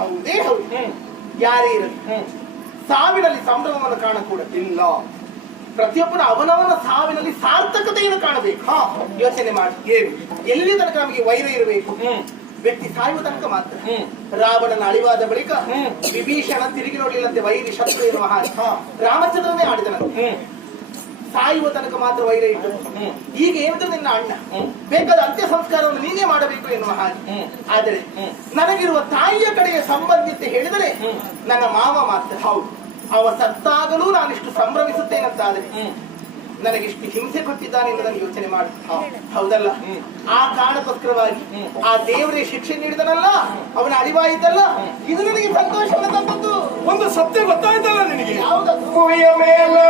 ಹೌದೇ ಹೌದು. ಯಾರೇ ಇರಲಿ ಸಾವಿನಲ್ಲಿ ಸಂಭ್ರಮವನ್ನು ಕಾಣಕೂಡದು. ಇಲ್ಲ, ಪ್ರತಿಯೊಬ್ಬನ ಅವನವನ ಸಾವಿನಲ್ಲಿ ಸಾರ್ಥಕತೆಯನ್ನು ಕಾಣಬೇಕು. ಯೋಚನೆ ಮಾಡಿ, ಏನು ಎಲ್ಲಿ ತನಕ ನಮಗೆ ವೈರ ಇರಬೇಕು? ವ್ಯಕ್ತಿ ಸಾಯುವ ತನಕ ಮಾತ್ರ. ರಾವಣನ ಅಳಿವಾದ ಬಳಿಕ ವಿಭೀಷಣ ತಿರುಗಿ ನೋಡಲಿಲ್ಲಂತೆ ವೈರಿ ಶತ್ರು ಎನ್ನುವ ಹಾಗೆ ರಾಮಚಂದ್ರನೇ ಆಡಿದನಂತೆ. ಸಾಯುವ ತನಕ ಮಾತ್ರ ವೈರ ಇಟ್ಟು ಈಗ ಏನಿದ್ರು ನಿನ್ನ ಅಣ್ಣ, ಬೇಕಾದ ಅಂತ್ಯ ಸಂಸ್ಕಾರವನ್ನು ನೀನೇ ಮಾಡಬೇಕು ಎನ್ನುವ ಹಾಗೆ. ಆದರೆ ನನಗಿರುವ ತಾಯಿಯ ಕಡೆಯ ಸಂಬಂಧಿತ ಹೇಳಿದರೆ ನನ್ನ ಮಾವ ಮಾತ್ರ. ಹೌದು, ಅವ ಸತ್ತಾಗಲೂ ನಾನಿಷ್ಟು ಸಂಭ್ರಮಿಸುತ್ತೇನಂತಾದರೆ ನನಗಿಷ್ಟು ಹಿಂಸೆ ಕೊಟ್ಟಿದ್ದಾನೆ ಎನ್ನುವುದನ್ನು ಯೋಚನೆ ಮಾಡಿ. ಹೌದಲ್ಲ? ಆ ಕಾರಣಕ್ಕೋಸ್ಕರವಾಗಿ ಆ ದೇವರೇ ಶಿಕ್ಷೆ ನೀಡಿದನಲ್ಲ, ಅವನ ಅರಿವಾಯಿತಲ್ಲ, ಇದು ನನಗೆ ಸಂತೋಷವನ್ನು ತಂದದ್ದು. ಒಂದು ಸತ್ಯ ಗೊತ್ತಾಯ್ತಲ್ಲ ನಿನಗೆ? ಯಾವುದದು? ಕುವಿಯ ಮೇಲೆ